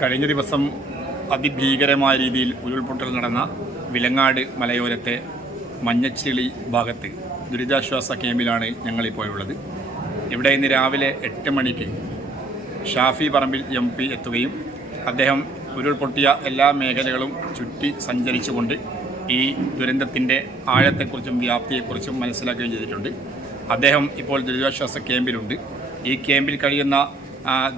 കഴിഞ്ഞ ദിവസം അതിഭീകരമായ രീതിയിൽ ഉരുൾപൊട്ടൽ നടന്ന വിലങ്ങാട് മലയോരത്തെ മഞ്ഞച്ചിളി ഭാഗത്ത് ദുരിതാശ്വാസ ക്യാമ്പിലാണ് ഞങ്ങളിപ്പോഴുള്ളത് ഇവിടെ ഇന്ന് രാവിലെ എട്ട് മണിക്ക് ഷാഫി പറമ്പിൽ എം പി എത്തുകയും അദ്ദേഹം ഉരുൾപൊട്ടിയ എല്ലാ മേഖലകളും ചുറ്റി സഞ്ചരിച്ചുകൊണ്ട് ഈ ദുരന്തത്തിന്റെ ആഴത്തെക്കുറിച്ചും വ്യാപ്തിയെക്കുറിച്ചും മനസ്സിലാക്കുകയും ചെയ്തിട്ടുണ്ട്. അദ്ദേഹം ഇപ്പോൾ ദുരിതാശ്വാസ ക്യാമ്പിലുണ്ട്. ഈ ക്യാമ്പിൽ കഴിയുന്ന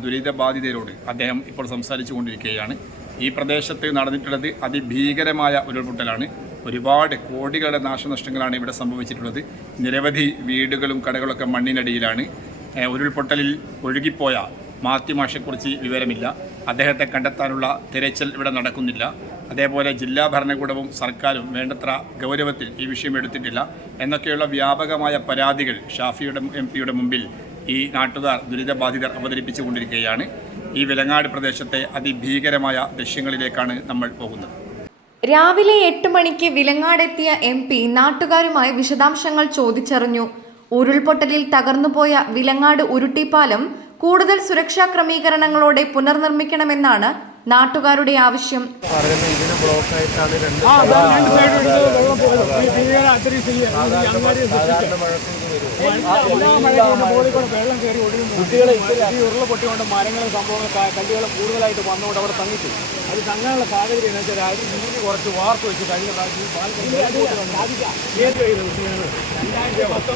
ദുരിതബാധിതരോട് അദ്ദേഹം ഇപ്പോൾ സംസാരിച്ചു കൊണ്ടിരിക്കുകയാണ് ഈ പ്രദേശത്ത് നടന്നിട്ടുള്ളത് അതിഭീകരമായ ഉരുൾപൊട്ടലാണ്. ഒരുപാട് കോടികളുടെ നാശനഷ്ടങ്ങളാണ് ഇവിടെ സംഭവിച്ചിട്ടുള്ളത്. നിരവധി വീടുകളും കടകളൊക്കെ മണ്ണിനടിയിലാണ്. ഉരുൾപൊട്ടലിൽ ഒഴുകിപ്പോയ മാത്യു മാഷയെക്കുറിച്ച് വിവരമില്ല. അദ്ദേഹത്തെ കണ്ടെത്താനുള്ള തിരച്ചിൽ ഇവിടെ നടക്കുന്നില്ല. അതേപോലെ ജില്ലാ ഭരണകൂടവും സർക്കാരും വേണ്ടത്ര ഗൗരവത്തിൽ ഈ വിഷയം എടുത്തിട്ടില്ല. എന്നൊക്കെയുള്ള വ്യാപകമായ പരാതികൾ ഷാഫിയുടെ എം പിയുടെ മുമ്പിൽ ഈ നാട്ടുകാർ ദുരിതബാധിതർ അവതരിപ്പിച്ചുകൊണ്ടിരിക്കുകയാണ്. ഈ വിലങ്ങാട് പ്രദേശത്തെ അതിഭീകരമായ ദൃശ്യങ്ങളിലേക്കാണ് നമ്മൾ പോകുന്നത്. രാവിലെ എട്ട് മണിക്ക് വിലങ്ങാടെത്തിയ എം പി നാട്ടുകാരുമായി വിശദാംശങ്ങൾ ചോദിച്ചറിഞ്ഞു. ഉരുൾപൊട്ടലിൽ തകർന്നുപോയ വിലങ്ങാട് ഉരുട്ടിപ്പാലം കൂടുതൽ സുരക്ഷാ ക്രമീകരണങ്ങളോടെ പുനർനിർമ്മിക്കണമെന്നാണ് നാട്ടുകാരുടെ ആവശ്യം. കുട്ടികളെ ഈ ഉരുള പൊട്ടിക്കൊണ്ട് മരങ്ങളും സംഭവങ്ങൾ കല്ലുകൾ കൂടുതലായിട്ട് വന്നുകൊണ്ട് അവിടെ തങ്ങിച്ചു. അത് തങ്ങാനുള്ള സാഹചര്യം എന്ന് വെച്ചാൽ അത് നീതി കുറച്ച് വാർത്ത വെച്ച് കഴിഞ്ഞ പ്രാവശ്യം?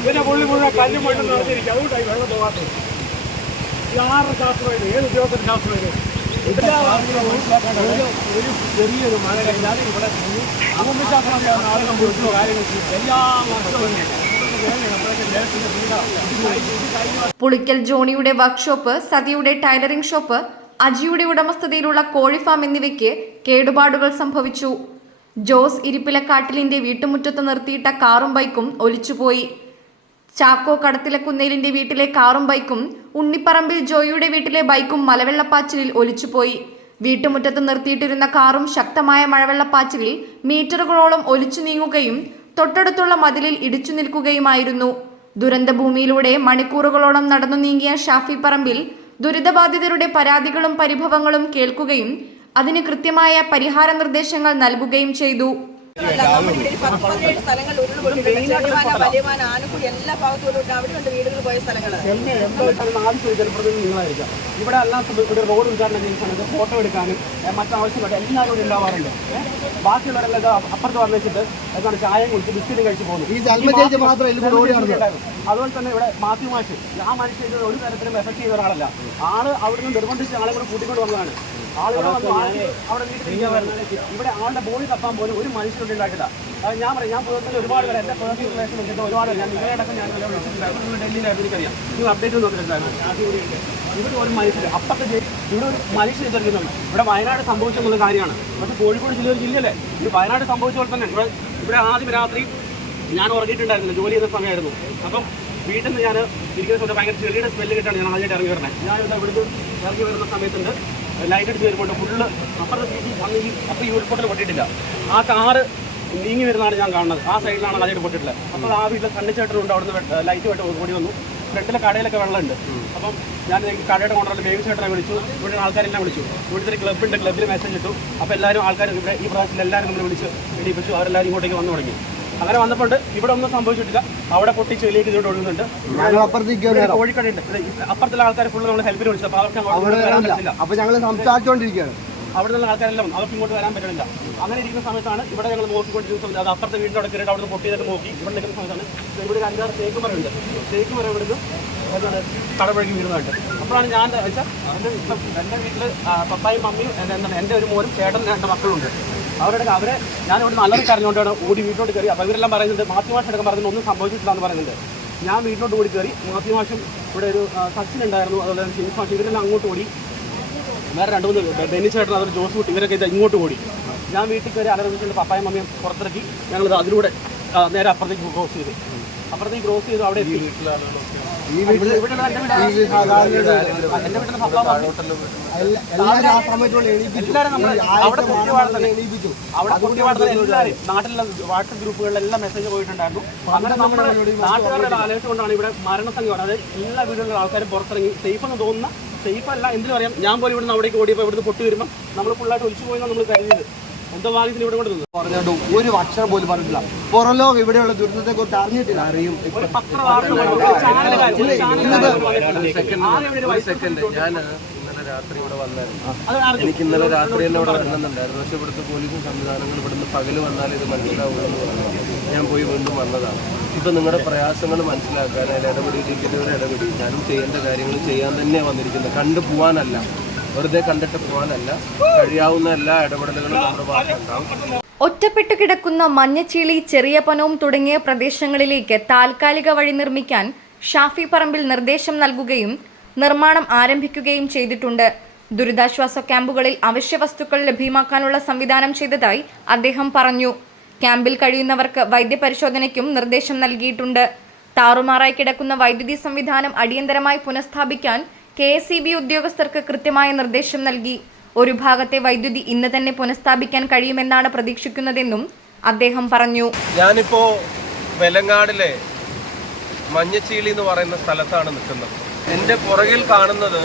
പിന്നെ പുള്ളി മുഴുവൻ കല്ലും മണ്ണും നടത്തിയിരിക്കും. അതുകൊണ്ടായി വെള്ളം തോന്നാത്തത് ഇത് ആറ് ശാസ്ത്രമായിട്ട് ഏത് ഉദ്യോഗസ്ഥ ശാസ്ത്രമായിട്ട് ഒരു ചെറിയൊരു മഴ കഴിഞ്ഞാൽ ഇവിടെ ഭൂമിശാസ്ത്രം ചെയ്യുന്ന ആളുകൾ കുറിച്ചുള്ള കാര്യങ്ങൾ. എല്ലാ പുളിക്കൽ ജോണിയുടെ വർക്ക്ഷോപ്പ് സതിയുടെ ടൈലറിംഗ് ഷോപ്പ് അജിയുടെ ഉടമസ്ഥതയിലുള്ള കോഴിഫാം എന്നിവയ്ക്ക് കേടുപാടുകൾ സംഭവിച്ചു ജോസ് ഇരിപ്പിലക്കാട്ടിലിന്റെ വീട്ടുമുറ്റത്ത് നിർത്തിയിട്ട കാറും ബൈക്കും ഒലിച്ചുപോയി ചാക്കോ കടത്തിലക്കുന്നേലിന്റെ വീട്ടിലെ കാറും ബൈക്കും ഉണ്ണിപ്പറമ്പിൽ ജോയിയുടെ വീട്ടിലെ ബൈക്കും മലവെള്ളപ്പാച്ചിലിൽ ഒലിച്ചുപോയി. വീട്ടുമുറ്റത്ത് നിർത്തിയിട്ടിരുന്ന കാറും ശക്തമായ മഴവെള്ളപ്പാച്ചിലിൽ മീറ്ററുകളോളം ഒലിച്ചു നീങ്ങുകയും തൊട്ടടുത്തുള്ള മതിലിൽ ഇടിച്ചു നിൽക്കുകയുമായിരുന്നു. ദുരന്തഭൂമിയിലൂടെ മണിക്കൂറുകളോളം നടന്നു നീങ്ങിയ ഷാഫി പറമ്പിൽ ദുരിതബാധിതരുടെ പരാതികളും പരിഭവങ്ങളും കേൾക്കുകയും അതിന് കൃത്യമായ പരിഹാര നിർദ്ദേശങ്ങൾ നൽകുകയും ചെയ്തു. പതിനേഴ് സ്ഥലങ്ങൾ ഉരുൾപൊട്ടിയിട്ടുണ്ട് ആനക്കുടി എല്ലാ അവിടെയുണ്ട് വീടുകൾ പോയ നിങ്ങളായിരിക്കാം. ഇവിടെ എല്ലാം ഇവിടെ റോഡ് ഉദ്ഘാടനം ഫോട്ടോ എടുക്കാനും മറ്റാവശ്യമായിട്ട് എല്ലാവരും ഇവിടെ ഉണ്ടാവാറുണ്ട്. ബാക്കിയുള്ളവരെല്ലാം അപ്പുറത്ത് വന്നിട്ട് വെച്ചിട്ട് എന്താണ് ചായയും കുടിച്ച് ബിസ്ക്കറ്റും കഴിച്ച് പോകുന്നു. ഈ മാത്രമേ. അതുപോലെ തന്നെ ഇവിടെ മാത്യു മാഷ് ആ മനുഷ്യ ഇത് ഒരു തരത്തിലും എഫക്ട് ചെയ്ത ഒരാളല്ല. ആൾ അവിടെ നിന്ന് നിർബന്ധിച്ച് ആളെ കൂടെ കൂട്ടിക്കൊണ്ട് വന്നതാണ്. അവിടെ ഇവിടെ ആളുടെ ബോഡി തപ്പാൻ പോലും ഒരു മനുഷ്യരുടെ ഉണ്ടായിട്ടില്ല അത് ഞാൻ പറയാം ഞാൻ പുറത്തിൽ ഒരുപാട് പേര് എന്റെ പേഴ്സണൽ റിലേഷൻ വെച്ചിട്ട് ഒരുപാട് ഞാൻ നിങ്ങളെ അടക്കം ഞാൻ വിളിച്ചിട്ടുണ്ടായിരുന്നു ഡൽഹിയിലായിരുന്നു എനിക്കറിയാം. നിങ്ങൾ അപ്ഡേറ്റ് നോക്കിയിട്ടുണ്ടായിരുന്നു ഇവിടെ ഒരു മനുഷ്യർ അപ്പത്തെ ജയിൽ- ഇവിടെ ഒരു മനുഷ്യർ എത്തിരിക്കുന്നുണ്ട് ഇവിടെ വയനാട് സംഭവിച്ചെന്നുള്ള കാര്യമാണ്. പക്ഷേ കോഴിക്കോട് ജില്ല ഒരു ജില്ലയല്ലേ? ഇത് വയനാട് സംഭവിച്ച പോലെ തന്നെ. ഇവിടെ ഇവിടെ ആദ്യം രാത്രി ഞാൻ ഉറങ്ങിയിട്ടുണ്ടായിരുന്നില്ല. ജോലി ചെയ്യുന്ന സമയമായിരുന്നു. അപ്പം വീട്ടിൽ നിന്ന് ഞാൻ ഇരിക്കുന്ന സമയത്ത് ഭയങ്കര ചെളിയുടെ സ്മെല്ല് കിട്ടാണ് ഞാൻ ആദ്യമായിട്ട് ഇറങ്ങി വരണേ. ഞാൻ ഇവിടെ ഇവിടുന്ന് ഇറങ്ങി വരുന്ന സമയത്തുണ്ട്. ലൈറ്റ് അടിച്ച് വരുമ്പോൾ ഫുള്ള് അപ്പുറത്തെ സീറ്റിൽ അങ്ങ് ഈ അപ്പം ഈ ഉൾപ്പൊട്ടൽ പൊട്ടിയിട്ടില്ല. ആ കാറ് നീങ്ങി വരുന്നതാണ് ഞാൻ കാണുന്നത്. ആ സൈഡിലാണ് ആദ്യമായിട്ട് പൊട്ടിയിട്ടുള്ളത്. അപ്പോൾ ആ വീട്ടിൽ കണ്ണിച്ചേട്ടനുണ്ട് അവിടുന്ന് ലൈറ്റ് ആയിട്ട് ഓടി വന്നു. ഫ്രണ്ടിലെ കടയിലൊക്കെ വെള്ളമുണ്ട്. അപ്പം ഞാൻ കടയുടെ കൊണ്ടുള്ള ബേബി ചേട്ടനെ വിളിച്ചു. ഇവിടെ ആൾക്കാരെല്ലാം വിളിച്ചു. ഇവിടുത്തെ ഒരു ക്ലബ്ബുണ്ട് ക്ലബ്ബിൽ മെസ്സേജ് ഇട്ടു. അപ്പോൾ എല്ലാവരും ആൾക്കാർ ഇവിടെ ഈ പ്രാവശ്യത്തിൽ എല്ലാവരും നമ്മൾ വിളിച്ച് ഇടിപ്പിച്ചു അവരെല്ലാവരും ഇങ്ങോട്ടേക്ക് വന്നു തുടങ്ങി. അങ്ങനെ വന്നപ്പോൾ ഇവിടെ ഒന്നും സംഭവിച്ചിട്ടില്ല. അവിടെ പൊട്ടി ചെളിയൊക്കെ ഇതുകൊണ്ട് ഒഴുകുന്നുണ്ട്. കോഴിക്കടയുണ്ട് അപ്പുറത്തുള്ള ആൾക്കാർ ഫുള്ള് നമ്മൾ ഹെൽപ്പിന് വിളിച്ചത്. അപ്പോൾ അവർക്ക് അങ്ങോട്ട് അപ്പൊ ഞങ്ങൾ സംസാരിച്ചുകൊണ്ടിരിക്കുകയാണ് അവിടെ നിന്നുള്ള ആൾക്കാരെല്ലാം. അവർക്ക് ഇങ്ങോട്ട് വരാൻ പറ്റണില്ല. അങ്ങനെ ഇരിക്കുന്ന സമയത്താണ് ഇവിടെ ഞങ്ങൾ നോക്കിക്കൊണ്ടിരിക്കുന്ന സമയത്ത് അത് അപ്പുറത്തെ വീടിന്റെ അവിടെ കയറിയിട്ട് അവിടെ പൊട്ടിയതൊക്കെ നോക്കി ഇവിടെ നിൽക്കുന്ന സമയത്താണ് ഇവിടെ ഒരു അഞ്ചാറ് തേക്ക് മരമുണ്ട് തേക്ക് മരം ഇവിടുന്ന് എന്താണ് കടപഴകി വീഴുന്നതായിട്ട്. അപ്പോഴാണ് ഞാൻ എന്താ വെച്ചാൽ എന്റെ ഇപ്പം എന്റെ വീട്ടിൽ പപ്പായും മമ്മിയും എന്താണ് എന്റെ ഒരു മോനും ചേട്ടൻ രണ്ട് മക്കളുണ്ട്. അവരുടെ അവരെ ഞാൻ ഇവിടെ നല്ലത് കരഞ്ഞുകൊണ്ടാണ് ഓടി വീട്ടിലോട്ട് കയറി. അപ്പോൾ ഇവരെല്ലാം പറയുന്നത് മാത്യു മാഷ് അടക്കം പറയുന്നത് ഒന്നും സംഭവിച്ചിട്ടില്ല എന്ന് പറയുന്നുണ്ട്. ഞാൻ വീട്ടിലോട്ട് ഓടി കയറി മാത്യു മാഷും ഇവിടെ ഒരു സച്ചിൻ ഉണ്ടായിരുന്നു അതുപോലെ തന്നെ ഷിൻസ് ഇവരെല്ലാം അങ്ങോട്ട് ഓടി. വേറെ രണ്ട് മൂന്ന് ഡെന്നി ചേട്ടൻ അതൊരു ജോസ് കുട്ടി ഇവരൊക്കെ ഇങ്ങോട്ട് ഓടി. ഞാൻ വീട്ടിൽ കയറി അലറിച്ചിട്ട് പപ്പായും മമ്മിയും പുറത്തിറക്കി. ഞങ്ങൾ അതിലൂടെ നേരെ അപ്പുറത്തേക്ക് ക്രോസ് ചെയ്ത്. അപ്പുറത്തേക്ക് ക്രോസ് ചെയ്തു അവിടെ എത്തി. നാട്ടിലുള്ള വാട്സപ്പ് ഗ്രൂപ്പുകളിലെല്ലാം മെസ്സേജ് പോയിട്ടുണ്ടായിരുന്നു. അങ്ങനെ നമ്മൾ നാട്ടുകാരുടെ ആലോചിച്ച് കൊണ്ടാണ് ഇവിടെ മരണസംഖ്യ അതായത് എല്ലാ വീടുകളിലും ആൾക്കാരും പുറത്തിറങ്ങി. സേഫ് എന്ന് തോന്നുന്ന സേഫ് അല്ല എന്തിനു പറയാം ഞാൻ പോലും ഇവിടുന്ന് അവിടേക്ക് ഓടിയപ്പോൾ ഇവിടുന്ന് പൊട്ടി വരുമ്പോൾ നമ്മൾ ഫുള്ളായിട്ട് ഒലിച്ചു പോയെന്നാണ് നമ്മൾ കരുതിയത്. എന്തോ ഭാഗ്യത്തിന് ഇവിടെ കൊണ്ട് നിന്ന് പറഞ്ഞോണ്ട് ഒരു അക്ഷരം പോലും പറഞ്ഞിട്ടില്ല. പുറലോക ഇവിടെയുള്ള ദുരിതത്തെ കുറിച്ച് അറിഞ്ഞിട്ടില്ല. അറിയും. സെക്കൻഡ് ഞാൻ ഇന്നലെ രാത്രി ഇവിടെ വന്നായിരുന്നു. എനിക്ക് ഇന്നലെ രാത്രി തന്നെ ഇവിടെ വരണമെന്നുണ്ടായിരുന്നു. പക്ഷെ ഇവിടുത്തെ പോലീസും സംവിധാനങ്ങൾ ഇവിടുന്ന് പകൽ വന്നാൽ ഇത് മനസ്സിലാവുള്ളൂ പറഞ്ഞു. ഞാൻ പോയി വീണ്ടും വന്നതാണ്. ഇപ്പൊ നിങ്ങളുടെ പ്രയാസങ്ങൾ മനസ്സിലാക്കാൻ അതിൽ ഇടപെടിയിരിക്കുന്നവരെ ഇടപെടി ഞാനും ചെയ്യേണ്ട കാര്യങ്ങൾ ചെയ്യാൻ തന്നെയാണ് വന്നിരിക്കുന്നത്. കണ്ടു പോവാനല്ല. വെറുതെ കണ്ടിട്ട് പോകാനല്ല കഴിയാവുന്ന എല്ലാ ഇടപെടലുകളും നമ്മുടെ ഭാഗത്തുണ്ടാവും ഒറ്റപ്പെട്ടു കിടക്കുന്ന മഞ്ഞച്ചീളി ചെറിയ പനവും തുടങ്ങിയ പ്രദേശങ്ങളിലേക്ക് താൽക്കാലിക വഴി നിർമ്മിക്കാൻ ഷാഫി പറമ്പിൽ നിർദ്ദേശം നൽകുകയും നിർമ്മാണം ആരംഭിക്കുകയും ചെയ്തിട്ടുണ്ട്. ദുരിതാശ്വാസ ക്യാമ്പുകളിൽ അവശ്യ വസ്തുക്കൾ ലഭ്യമാക്കാനുള്ള സംവിധാനം ചെയ്തതായി അദ്ദേഹം പറഞ്ഞു. ക്യാമ്പിൽ കഴിയുന്നവർക്ക് വൈദ്യപരിശോധനയ്ക്കും നിർദ്ദേശം നൽകിയിട്ടുണ്ട്. താറുമാറായി കിടക്കുന്ന വൈദ്യുതി സംവിധാനം അടിയന്തരമായി പുനഃസ്ഥാപിക്കാൻ കെ എസ് ഇ ബി ഉദ്യോഗസ്ഥർക്ക് കൃത്യമായ നിർദ്ദേശം നൽകി ഒരു ഭാഗത്തെ വൈദ്യുതി ഇന്ന് തന്നെ പുനഃസ്ഥാപിക്കാൻ കഴിയുമെന്നാണ് പ്രതീക്ഷിക്കുന്നതെന്നും അദ്ദേഹം പറഞ്ഞു. ഞാനിപ്പോ വെലങ്ങാടിലെ മഞ്ഞച്ചീളി എന്ന് പറയുന്ന സ്ഥലത്താണ് നിൽക്കുന്നത്. എന്റെ പുറകിൽ കാണുന്നത്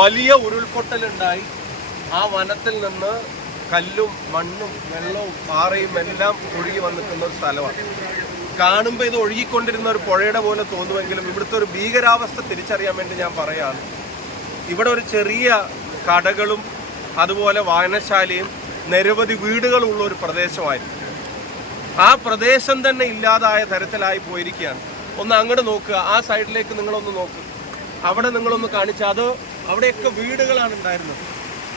വലിയ ഉരുൾപൊട്ടൽ ഉണ്ടായി ആ വനത്തിൽ നിന്ന് കല്ലും മണ്ണും വെള്ളവും പാറയും എല്ലാം ഒഴുകി വന്നിട്ടുള്ള ഒരു സ്ഥലമാണ്. കാണുമ്പോൾ ഇത് ഒഴുകിക്കൊണ്ടിരുന്ന ഒരു പുഴയുടെ പോലെ തോന്നുമെങ്കിലും ഇവിടുത്തെ ഒരു ഭീകരാവസ്ഥ തിരിച്ചറിയാൻ വേണ്ടി ഞാൻ പറയാണ്. ഇവിടെ ഒരു ചെറിയ കടകളും അതുപോലെ വായനശാലയും നിരവധി വീടുകളുള്ള ഒരു പ്രദേശമായിരുന്നു. ആ പ്രദേശം തന്നെ ഇല്ലാതായ തരത്തിലായി പോയിരിക്കുകയാണ്. ഒന്ന് അങ്ങോട്ട് നോക്കുക ആ സൈഡിലേക്ക് നിങ്ങളൊന്ന് നോക്കുക അവിടെ നിങ്ങളൊന്ന് കാണിച്ച അത് അവിടെയൊക്കെ വീടുകളാണ് ഉണ്ടായിരുന്നത്.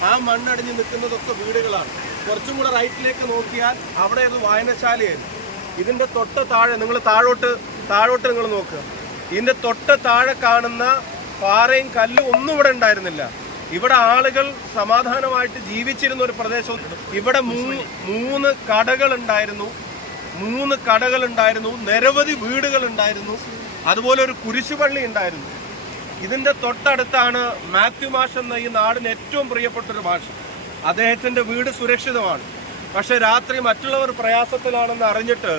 ആ മണ്ണടിഞ്ഞ് നിൽക്കുന്നതൊക്കെ വീടുകളാണ്. കുറച്ചും കൂടെ റൈറ്റിലേക്ക് നോക്കിയാൽ അവിടെ അത് വായനശാലയായിരുന്നു. ഇതിന്റെ തൊട്ട് താഴെ നിങ്ങൾ താഴോട്ട് താഴോട്ട് നിങ്ങൾ നോക്കുക ഇതിന്റെ തൊട്ട് താഴെ കാണുന്ന പാറയും കല്ലും ഒന്നും ഇവിടെ ഉണ്ടായിരുന്നില്ല. ഇവിടെ ആളുകൾ സമാധാനമായിട്ട് ജീവിച്ചിരുന്ന ഒരു പ്രദേശം ഇവിടെ മൂന്ന് കടകൾ ഉണ്ടായിരുന്നു. മൂന്ന് കടകൾ ഉണ്ടായിരുന്നു. നിരവധി വീടുകൾ ഉണ്ടായിരുന്നു. അതുപോലെ ഒരു കുരിശുപള്ളി ഉണ്ടായിരുന്നു. ഇതിന്റെ തൊട്ടടുത്താണ് മാത്യു മാഷ് എന്ന ഈ നാടിന് ഏറ്റവും പ്രിയപ്പെട്ട ഒരു മാഷ് അദ്ദേഹത്തിന്റെ വീട് സുരക്ഷിതമാണ്. പക്ഷെ രാത്രി മറ്റുള്ളവർ പ്രയാസത്തിലാണെന്ന് അറിഞ്ഞിട്ട്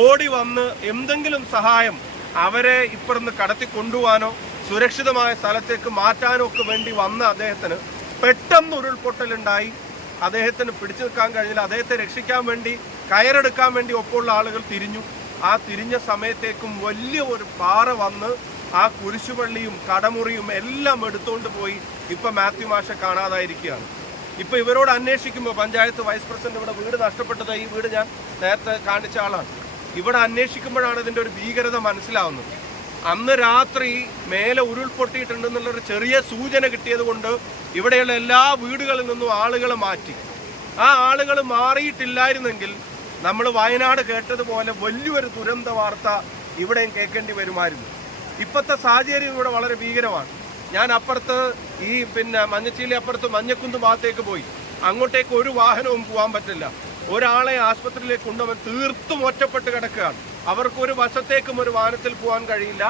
ഓടി വന്ന് എന്തെങ്കിലും സഹായം അവരെ ഇപ്പുറന്ന് കടത്തി കൊണ്ടുപോകാനോ സുരക്ഷിതമായ സ്ഥലത്തേക്ക് മാറ്റാനോ ഒക്കെ വേണ്ടി വന്ന അദ്ദേഹത്തിന് പെട്ടെന്ന് ഉരുൾപൊട്ടലുണ്ടായി. അദ്ദേഹത്തിന് പിടിച്ചു നിൽക്കാൻ കഴിഞ്ഞില്ല അദ്ദേഹത്തെ രക്ഷിക്കാൻ വേണ്ടി കയറെടുക്കാൻ വേണ്ടി ഒപ്പമുള്ള ആളുകൾ തിരിഞ്ഞു. ആ തിരിഞ്ഞ സമയത്തേക്കും വലിയ ഒരു പാറ വന്ന് ആ കുരിശുപള്ളിയും കടമുറിയും എല്ലാം എടുത്തുകൊണ്ട് പോയി. ഇപ്പം മാത്യു മാഷ കാണാതായിരിക്കുകയാണ്. ഇപ്പൊ ഇവരോട് അന്വേഷിക്കുമ്പോൾ പഞ്ചായത്ത് വൈസ് പ്രസിഡന്റ് ഇവിടെ വീട് നഷ്ടപ്പെട്ടത് ഈ വീട് ഞാൻ നേരത്തെ കാണിച്ച ആളാണ്. ഇവിടെ അന്വേഷിക്കുമ്പോഴാണ് ഇതിന്റെ ഒരു ഭീകരത മനസ്സിലാവുന്നത്. അന്ന് രാത്രി മേലെ ഉരുൾപൊട്ടിയിട്ടുണ്ടെന്നുള്ളൊരു ചെറിയ സൂചന കിട്ടിയത് കൊണ്ട് ഇവിടെയുള്ള എല്ലാ വീടുകളിൽ നിന്നും ആളുകൾ മാറ്റി. ആ ആളുകൾ മാറിയിട്ടില്ലായിരുന്നെങ്കിൽ നമ്മൾ വയനാട് കേട്ടതുപോലെ വലിയൊരു ദുരന്ത വാർത്ത ഇവിടെയും കേൾക്കേണ്ടി വരുമായിരുന്നു. ഇപ്പോഴത്തെ സാഹചര്യം ഇവിടെ വളരെ ഭീകരമാണ്. ഞാൻ അപ്പുറത്ത് ഈ പിന്നെ മഞ്ഞച്ചീലി അപ്പുറത്ത് മഞ്ഞക്കുന്ന് ഭാഗത്തേക്ക് പോയി. അങ്ങോട്ടേക്ക് ഒരു വാഹനവും പോകാൻ പറ്റില്ല. ഒരാളെ ആശുപത്രിയിലേക്ക് കൊണ്ടുവന്ന് തീർത്തും ഒറ്റപ്പെട്ട് കിടക്കുകയാണ്. അവർക്ക് ഒരു വശത്തേക്കും ഒരു വാഹനത്തിൽ പോകാൻ കഴിയില്ല.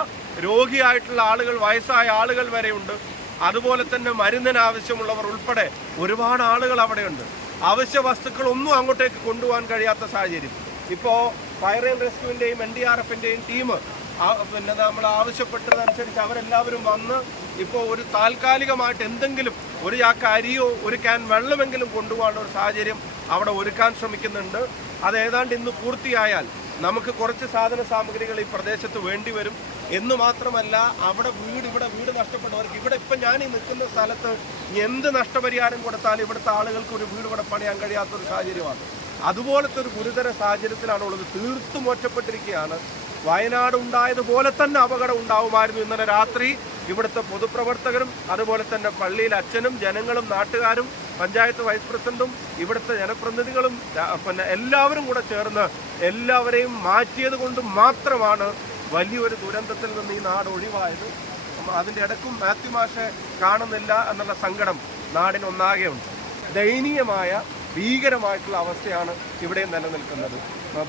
രോഗിയായിട്ടുള്ള ആളുകൾ വയസ്സായ ആളുകൾ വരെയുണ്ട്. അതുപോലെ തന്നെ മരുന്നിന് ആവശ്യമുള്ളവർ ഉൾപ്പെടെ ഒരുപാട് ആളുകൾ അവിടെയുണ്ട്. അവശ്യ വസ്തുക്കളൊന്നും അങ്ങോട്ടേക്ക് കൊണ്ടുപോകാൻ കഴിയാത്ത സാഹചര്യം. ഇപ്പോൾ ഫയർ ആൻഡ് റെസ്ക്യൂവിന്റെയും എൻ ഡി ആർ എഫിന്റെയും ടീം പിന്നെ നമ്മൾ ആവശ്യപ്പെട്ടതനുസരിച്ച് അവരെല്ലാവരും വന്ന് ഇപ്പോൾ ഒരു താൽക്കാലികമായിട്ട് എന്തെങ്കിലും ഒരു ചാക്ക് അരിയോ ഒരു ക്യാൻ വെള്ളമെങ്കിലും കൊണ്ടുപോകാനുള്ള ഒരു സാഹചര്യം അവിടെ ഒരുക്കാൻ ശ്രമിക്കുന്നുണ്ട്. അത് ഏതാണ്ട് ഇന്ന് പൂർത്തിയായാൽ നമുക്ക് കുറച്ച് സാധന സാമഗ്രികൾ ഈ പ്രദേശത്ത് വേണ്ടി വരും. എന്ന് മാത്രമല്ല അവിടെ വീട് ഇവിടെ വീട് നഷ്ടപ്പെട്ടവർക്ക് ഇവിടെ ഇപ്പം ഞാൻ ഈ നിൽക്കുന്ന സ്ഥലത്ത് എന്ത് നഷ്ടപരിഹാരം കൊടുത്താലും ഇവിടുത്തെ ആളുകൾക്ക് ഒരു വീട് ഇവിടെ പണിയാൻ കഴിയാത്തൊരു സാഹചര്യമാണ്. അതുപോലത്തെ ഒരു ഗുരുതര സാഹചര്യത്തിലാണ് ഉള്ളത്. തീർത്തും ഒറ്റപ്പെട്ടിരിക്കുകയാണ്. വയനാട് ഉണ്ടായതുപോലെ തന്നെ അപകടം ഉണ്ടാവുമായിരുന്നു ഇന്നലെ രാത്രി. ഇവിടുത്തെ പൊതുപ്രവർത്തകരും അതുപോലെ തന്നെ പള്ളിയിൽ അച്ഛനും ജനങ്ങളും നാട്ടുകാരും പഞ്ചായത്ത് വൈസ് പ്രസിഡന്റും ഇവിടുത്തെ ജനപ്രതിനിധികളും പിന്നെ എല്ലാവരും കൂടെ ചേർന്ന് എല്ലാവരെയും മാറ്റിയത് കൊണ്ട് മാത്രമാണ് വലിയൊരു ദുരന്തത്തിൽ നിന്ന് ഈ നാട് ഒഴിവായത്. അതിന്റെ ഇടക്കും മാത്യു മാഷെ കാണുന്നില്ല എന്നുള്ള സങ്കടം നാടിനൊന്നാകെയുണ്ട് ദയനീയമായ ഭീകരമായിട്ടുള്ള അവസ്ഥയാണ് ഇവിടെ നിലനിൽക്കുന്നത്.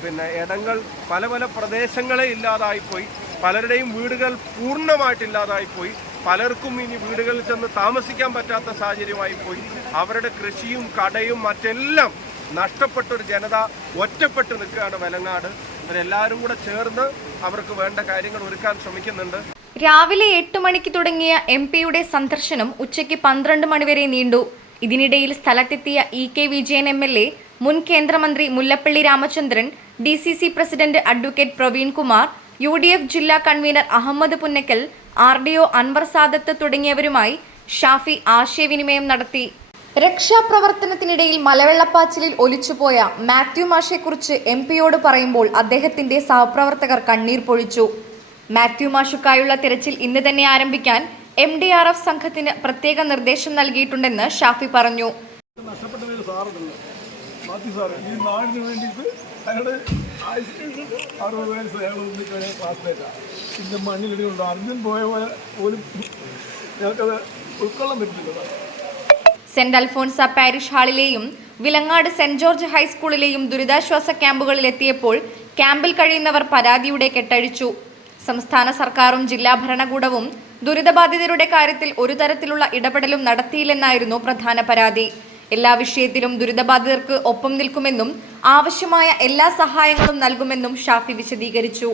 പിന്നെ ഇടങ്ങൾ പല പല പ്രദേശങ്ങളെ ഇല്ലാതായിപ്പോയി. പലരുടെയും വീടുകൾ പൂർണമായിട്ട് ഇല്ലാതായിപ്പോയി. പലർക്കും ഇനി വീടുകളിൽ ചെന്ന് താമസിക്കാൻ പറ്റാത്ത സാഹചര്യമായി പോയി. അവരുടെ കൃഷിയും കടയും മറ്റെല്ലാം നഷ്ടപ്പെട്ടൊരു ജനത ഒറ്റപ്പെട്ട് നിൽക്കുകയാണ് വെലങ്ങാട് ഇവരെല്ലാവരും കൂടെ ചേർന്ന് അവർക്ക് വേണ്ട കാര്യങ്ങൾ ഒരുക്കാൻ ശ്രമിക്കുന്നുണ്ട്. രാവിലെ എട്ട് മണിക്ക് തുടങ്ങിയ എം പിയുടെ സന്ദർശനം ഉച്ചയ്ക്ക് പന്ത്രണ്ട് മണിവരെ നീണ്ടു. ഇതിനിടയിൽ സ്ഥലത്തെത്തിയ E K Vijayan M L A മുൻ കേന്ദ്രമന്ത്രി Mullappally Ramachandran D C C president advocate Praveen Kumar U D F ജില്ലാ convener Ahammed Punnakkal R D O Anwar Sadath തുടങ്ങിയവരുമായി ഷാഫി ആശയവിനിമയം നടത്തി. രക്ഷാപ്രവർത്തനത്തിനിടയിൽ മലവെള്ളപ്പാച്ചിലിൽ ഒലിച്ചുപോയ മാത്യു മാഷയെക്കുറിച്ച് എം പിയോട് പറയുമ്പോൾ അദ്ദേഹത്തിന്റെ സഹപ്രവർത്തകർ കണ്ണീർ പൊഴിച്ചു. മാത്യു മാഷുക്കായുള്ള തിരച്ചിൽ ഇന്ന് തന്നെ ആരംഭിക്കാൻ എം ഡി ആർ എഫ് സംഘത്തിന് പ്രത്യേക നിർദ്ദേശം നൽകിയിട്ടുണ്ടെന്ന് ഷാഫി പറഞ്ഞു. ഉൾക്കൊള്ളാൻ പറ്റുന്നില്ല സെന്റ് അൽഫോൺസ പാരിഷ് ഹാളിലെയും വിലങ്ങാട് സെന്റ് ജോർജ് ഹൈസ്കൂളിലെയും ദുരിതാശ്വാസ ക്യാമ്പുകളിലെത്തിയപ്പോൾ ക്യാമ്പിൽ കഴിയുന്നവർ പരാതിയുടെ കെട്ടഴിച്ചു. സംസ്ഥാന സർക്കാരും ജില്ലാ ഭരണകൂടവും ദുരിതബാധിതരുടെ കാര്യത്തിൽ ഒരു തരത്തിലുള്ള ഇടപെടലും നടത്തിയില്ലെന്നായിരുന്നു പ്രധാന പരാതി. എല്ലാ വിഷയത്തിലും ദുരിതബാധിതർക്ക് ഒപ്പം നിൽക്കുമെന്നും ആവശ്യമായ എല്ലാ സഹായങ്ങളും നൽകുമെന്നും ഷാഫി വിശദീകരിച്ചു.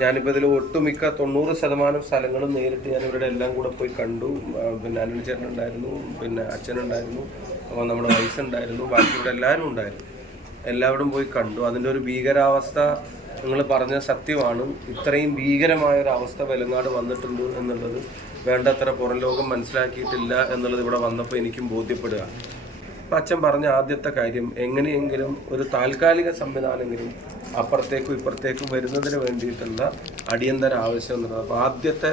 ഞാനിപ്പോൾ ഇതിൽ ഒട്ടുമിക്ക തൊണ്ണൂറ് ശതമാനം സ്ഥലങ്ങളും നേരിട്ട് ഞാൻ ഇവരുടെ എല്ലാം കൂടെ പോയി കണ്ടു. പിന്നെ അനിൽചേട്ടൻ ഉണ്ടായിരുന്നു പിന്നെ അച്ഛനുണ്ടായിരുന്നു അപ്പോൾ നമ്മുടെ വയസ്സുണ്ടായിരുന്നു ബാക്കി ഇവിടെ എല്ലാവരും ഉണ്ടായിരുന്നു. എല്ലാവരും പോയി കണ്ടു. അതിന്റെ ഒരു ഭീകരാവസ്ഥ നിങ്ങൾ പറഞ്ഞ സത്യമാണ്. ഇത്രയും ഭീകരമായ ഒരു അവസ്ഥ വെലങ്ങാട് വന്നിട്ടുണ്ട് എന്നുള്ളത് വേണ്ടത്ര പുറം ലോകം മനസ്സിലാക്കിയിട്ടില്ല എന്നുള്ളത് ഇവിടെ വന്നപ്പോൾ എനിക്കും ബോധ്യപ്പെടുക. അച്ഛൻ പറഞ്ഞ ആദ്യത്തെ കാര്യം എങ്ങനെയെങ്കിലും ഒരു താൽക്കാലിക സംവിധാനമെങ്കിലും അപ്പുറത്തേക്കും ഇപ്പുറത്തേക്കും വരുന്നതിന് വേണ്ടിയിട്ടുള്ള അടിയന്തര ആവശ്യം എന്നുള്ളത്. അപ്പോൾ ആദ്യത്തെ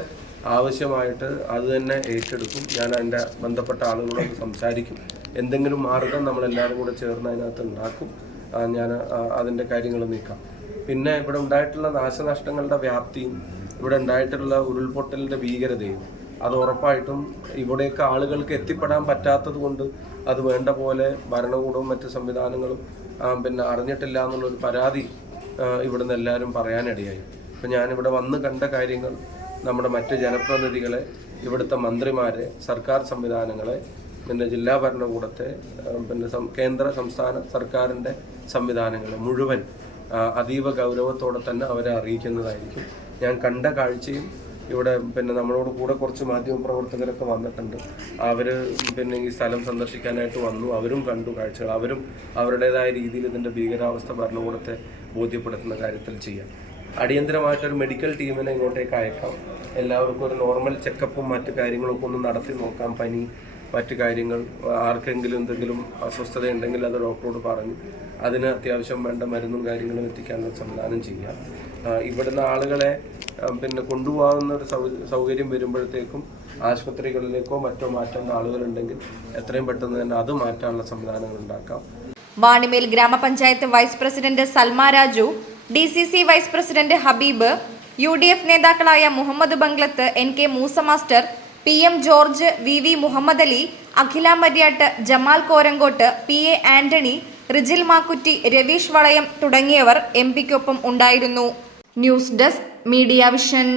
ആവശ്യമായിട്ട് അത് തന്നെ ഏറ്റെടുക്കും. ഞാൻ അതിന്റെ ബന്ധപ്പെട്ട ആളുകളോട് സംസാരിക്കും. എന്തെങ്കിലും മാർഗം നമ്മളെല്ലാവരും കൂടെ ചേർന്ന് അതിനകത്ത് ഉണ്ടാക്കും. ഞാൻ അതിന്റെ കാര്യങ്ങൾ നീക്കാം. പിന്നെ ഇവിടെ ഉണ്ടായിട്ടുള്ള നാശനഷ്ടങ്ങളുടെ വ്യാപ്തിയും ഇവിടെ ഉണ്ടായിട്ടുള്ള ഉരുൾപൊട്ടലിന്റെ ഭീകരതയും അത് ഉറപ്പായിട്ടും ഇവിടെയൊക്കെ ആളുകൾക്ക് എത്തിപ്പെടാൻ പറ്റാത്തത് കൊണ്ട് അത് വേണ്ട പോലെ ഭരണകൂടവും മറ്റ് സംവിധാനങ്ങളും പിന്നെ അറിഞ്ഞിട്ടില്ല എന്നുള്ളൊരു പരാതി ഇവിടുന്ന് എല്ലാവരും പറയാനിടയായി. അപ്പം ഞാനിവിടെ വന്ന് കണ്ട കാര്യങ്ങൾ നമ്മുടെ മറ്റ് ജനപ്രതിനിധികളെ ഇവിടുത്തെ മന്ത്രിമാരെ സർക്കാർ സംവിധാനങ്ങളെ പിന്നെ ജില്ലാ ഭരണകൂടത്തെ പിന്നെ കേന്ദ്ര സംസ്ഥാന സർക്കാരിന്റെ സംവിധാനങ്ങളെ മുഴുവൻ അതീവ ഗൗരവത്തോടെ തന്നെ അവരെ അറിയിക്കുന്നതായിരിക്കും. ഞാൻ കണ്ട കാഴ്ചയും ഇവിടെ പിന്നെ നമ്മളോട് കൂടെ കുറച്ച് മാധ്യമ പ്രവർത്തകരൊക്കെ വന്നിട്ടുണ്ട്. അവർ പിന്നെ ഈ സ്ഥലം സന്ദർശിക്കാനായിട്ട് വന്നു. അവരും കണ്ടു കാഴ്ചകൾ. അവരും അവരുടേതായ രീതിയിൽ ഇതിന്റെ ഭീകരാവസ്ഥ ഭരണകൂടത്തെ ബോധ്യപ്പെടുത്തുന്ന കാര്യത്തിൽ ചെയ്യാം. അടിയന്തരമായിട്ടൊരു മെഡിക്കൽ ടീമിനെ ഇങ്ങോട്ടേക്ക് അയക്കാം. എല്ലാവർക്കും ഒരു നോർമൽ ചെക്കപ്പും മറ്റു കാര്യങ്ങളൊക്കെ ഒന്ന് നടത്തി നോക്കാം. പനി മറ്റു കാര്യങ്ങൾ ആർക്കെങ്കിലും എന്തെങ്കിലും അസ്വസ്ഥത ഉണ്ടെങ്കിൽ അത് ഡോക്ടറോട് പറഞ്ഞു അതിന് അത്യാവശ്യം വേണ്ട മരുന്നും കാര്യങ്ങളും എത്തിക്കാനുള്ള സംവിധാനം ചെയ്യാം. ആ, ഇവിടുന്ന് ആളുകളെ പിന്നെ കൊണ്ടുപോകാവുന്ന ഒരു സൗകര്യം വരുമ്പോഴത്തേക്കും ആശുപത്രികളിലേക്കോ മറ്റോ മാറ്റേണ്ട ആളുകളുണ്ടെങ്കിൽ എത്രയും പെട്ടെന്ന് തന്നെ അത് മാറ്റാനുള്ള സംവിധാനങ്ങൾ ഉണ്ടാക്കാം. വാണിമേൽ ഗ്രാമപഞ്ചായത്ത് vice president Salma Raju D C C vice president Habeeb U D F നേതാക്കളായ Muhammed Banglath N K Moosa master P M George V V Muhammed Ali Akhila Maryat Jamal Korangot P A Antony Rijil Makkutty Raveesh Valayam തുടങ്ങിയവർ M പിക്കൊപ്പം ഉണ്ടായിരുന്നു. News desk media vision